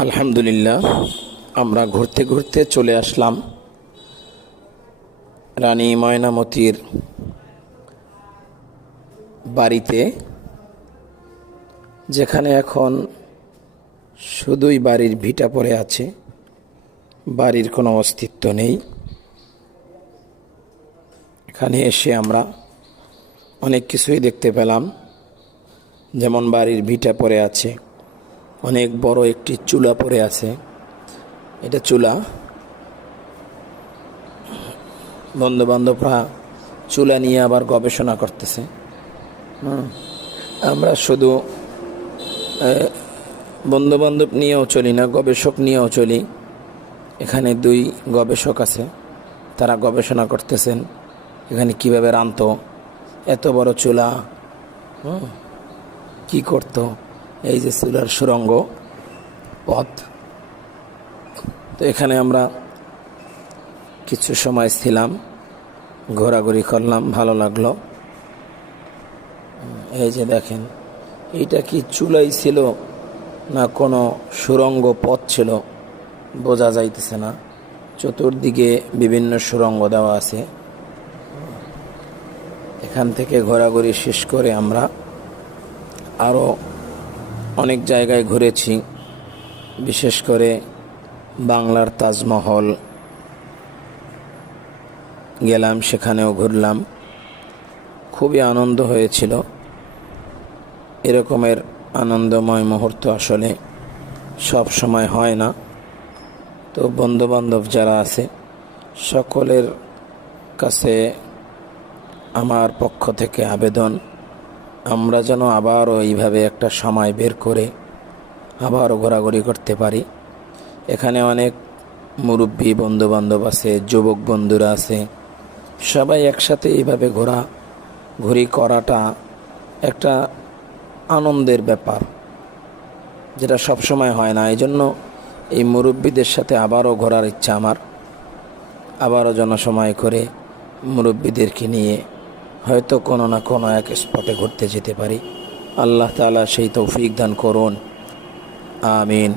আলহামদুলিল্লাহ, আমরা ঘুরতে ঘুরতে চলে আসলাম রানী ময়নামতির বাড়িতে, যেখানে এখন শুধুই বাড়ির ভিটা পড়ে আছে, বাড়ির কোনো অস্তিত্ব নেই। এখানে এসে আমরা অনেক কিছুই দেখতে পেলাম, যেমন বাড়ির ভিটা পড়ে আছে, অনেক বড় একটি চুলা পড়ে আছে। এটা চুলা, বন্ধুবান্ধবরা চুলা নিয়ে আবার গবেষণা করতেছে। আমরা শুধু বন্ধুবান্ধব নিয়েও চলি না, গবেষক নিয়েও চলি। এখানে দুই গবেষক আছে, তারা গবেষণা করতেছেন এখানে কিভাবে রাঁধতো, এত বড় চুলা কি করতো। এই যে চুলার সুড়ঙ্গ পথ, তো এখানে আমরা কিছু সময় ছিলাম, ঘোরাঘুরি করলাম, ভালো লাগলো। এই যে দেখেন, এইটা কি চুলাই ছিল না কোনো সুড়ঙ্গ পথ ছিল বোঝা যাইতেছে না। চতুর্দিকে বিভিন্ন সুড়ঙ্গ দেওয়া আছে। এখান থেকে ঘোরাঘুরি শেষ করে আমরা আরও অনেক জায়গায় ঘুরেছি, বিশেষ করে বাংলার তাজমহল গেলাম, সেখানেও ঘুরলাম। খুবই আনন্দ হয়েছিল। এরকমের আনন্দময় মুহূর্ত আসলে সব সময় হয় না। তো বন্ধুবান্ধব যারা আছে সকলের কাছে আমার পক্ষ থেকে আবেদন, আমরা যেন আবারও এইভাবে একটা সময় বের করে আবারও ঘোরাঘুরি করতে পারি। এখানে অনেক মুরব্বী বন্ধুবান্ধব আছে, যুবক বন্ধুরা আছে, সবাই একসাথে এইভাবে ঘোরাঘুরি করাটা একটা আনন্দের ব্যাপার, যেটা সব সময় হয় না। এই জন্য এই মুরব্বীদের সাথে আবারও ঘোরার ইচ্ছা আমার। আবারও জনসময় করে মুরব্বীদেরকে নিয়ে হয়তো কোনো না কোনো এক স্পটে ঘুরতে যেতে পারি। আল্লাহ তাআলা সেই তৌফিক দান করুন, আমিন।